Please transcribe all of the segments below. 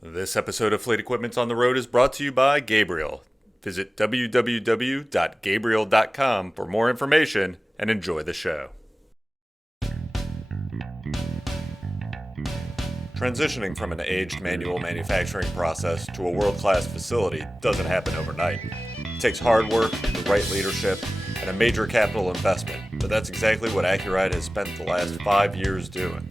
This episode of Fleet Equipment's on the Road is brought to you by Gabriel. Visit www.gabriel.com for more information and enjoy the show. Transitioning from an aged manual manufacturing process to a world-class facility doesn't happen overnight. It takes hard work, the right leadership, and a major capital investment, but that's exactly what Accuride has spent the last 5 years doing.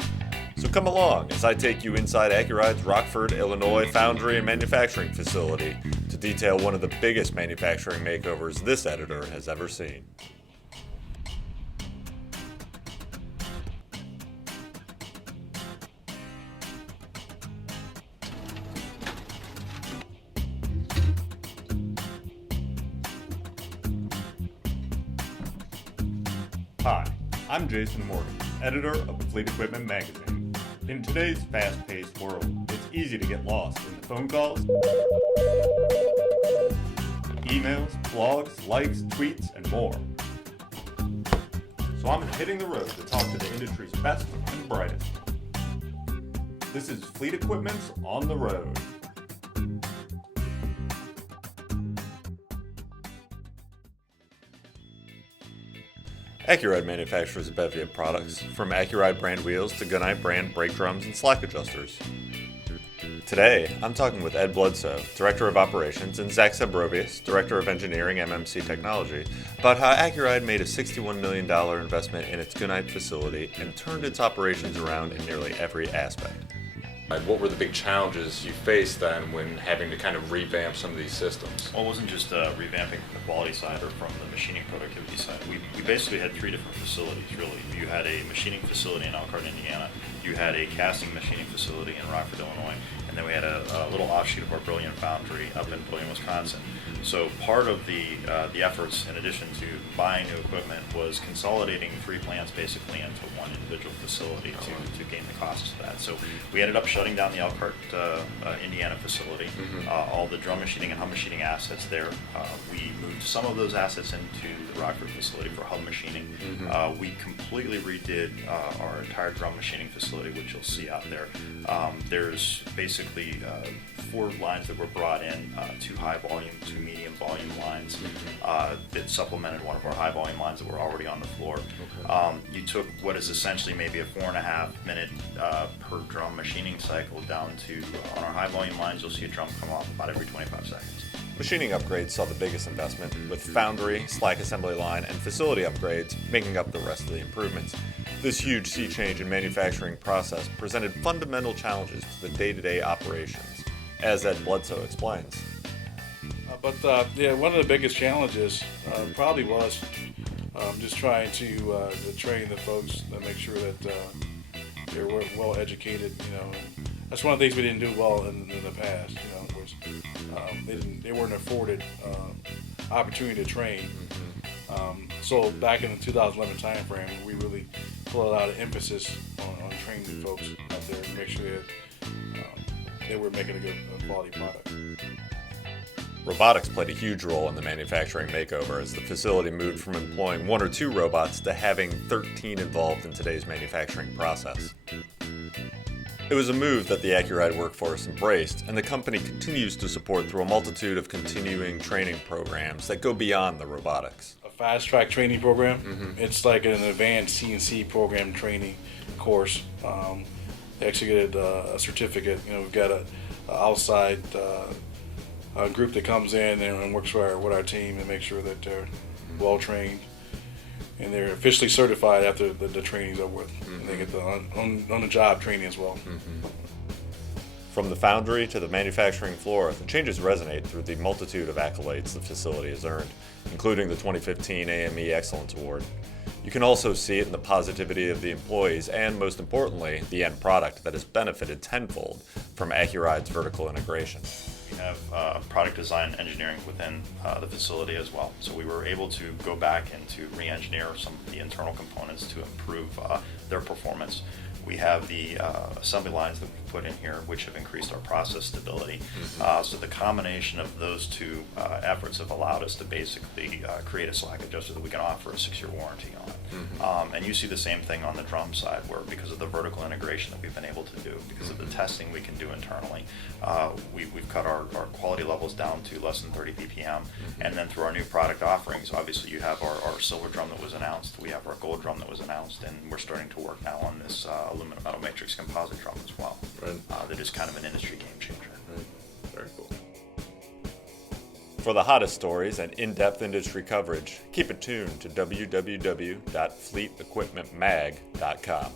So come along as I take you inside Accuride's Rockford, Illinois foundry and manufacturing facility to detail one of the biggest manufacturing makeovers this editor has ever seen. Hi, I'm Jason Morgan, editor of the Fleet Equipment magazine. In today's fast-paced world, it's easy to get lost in the phone calls, emails, blogs, likes, tweets, and more. So I'm hitting the road to talk to the industry's best and brightest. This is Fleet Equipment's On the Road. Accuride manufactures a bevy of products, from Accuride brand wheels to Gunite brand brake drums and slack adjusters. Today, I'm talking with Ed Bledsoe, Director of Operations, and Zach Sebrovius, Director of Engineering, MMC Technology, about how Accuride made a $61 million investment in its Gunite facility and turned its operations around in nearly every aspect. What were the big challenges you faced then when having to kind of revamp some of these systems? Well, it wasn't just revamping from the quality side or from the machining productivity side. We basically had three different facilities, really. You had a machining facility in Elkhart, Indiana. You had a casting machining facility in Rockford, Illinois. And then we had a little offshoot of our Brilliant foundry up in Brilliant, Wisconsin. So part of the efforts, in addition to buying new equipment, was consolidating three plants basically into one individual facility to gain the costs of that. So we ended up shutting down the Elkhart, Indiana facility. All the drum machining and hub machining assets there. We moved some of those assets into the Rockford facility for hub machining. We completely redid our entire drum machining facility, which you'll see out there. There's basically four lines that were brought in, two high volume, two medium volume lines that supplemented one of our high volume lines that were already on the floor. You took what is essentially maybe a 4.5 minute per drum machining cycle down to, on our high volume lines, you'll see a drum come off about every 25 seconds. Machining upgrades saw the biggest investment, with foundry, slack assembly line, and facility upgrades making up the rest of the improvements. This huge sea change in manufacturing process presented fundamental challenges to the day-to-day operations, as Ed Bledsoe explains. One of the biggest challenges probably was just trying to train the folks to make sure that they're well educated. That's one of the things we didn't do well in the past. Was they weren't afforded opportunity to train. So back in the 2011 timeframe, we really put a lot of emphasis on training folks out there to make sure that they were making a good quality product. Robotics played a huge role in the manufacturing makeover as the facility moved from employing 1 or 2 robots to having 13 involved in today's manufacturing process. It was a move that the Accuride workforce embraced, and the company continues to support through a multitude of continuing training programs that go beyond the robotics. A fast-track training program. It's like an advanced CNC program training course. They actually get a certificate. We've got an outside group that comes in and works with our team and makes sure that they're well trained, and they're officially certified after the training's over with. And they get the on-the-job training as well. From the foundry to the manufacturing floor, the changes resonate through the multitude of accolades the facility has earned, including the 2015 AME Excellence Award. You can also see it in the positivity of the employees and, most importantly, the end product that has benefited tenfold from Accuride's vertical integration. We have product design engineering within the facility as well. So we were able to go back and to re-engineer some of the internal components to improve their performance. We have the assembly lines that we've put in here, which have increased our process stability. So the combination of those two efforts have allowed us to basically create a slack adjuster that we can offer a 6-year warranty on. And you see the same thing on the drum side, where because of the vertical integration that we've been able to do, because of the testing we can do internally, we've cut our quality levels down to less than 30 ppm. And then through our new product offerings, obviously you have our silver drum that was announced, we have our gold drum that was announced, and we're starting to work now on this aluminum metal matrix composite drum as well. Right. That is kind of an industry game changer. Right. Very cool. For the hottest stories and in-depth industry coverage, keep it tuned to www.fleetequipmentmag.com.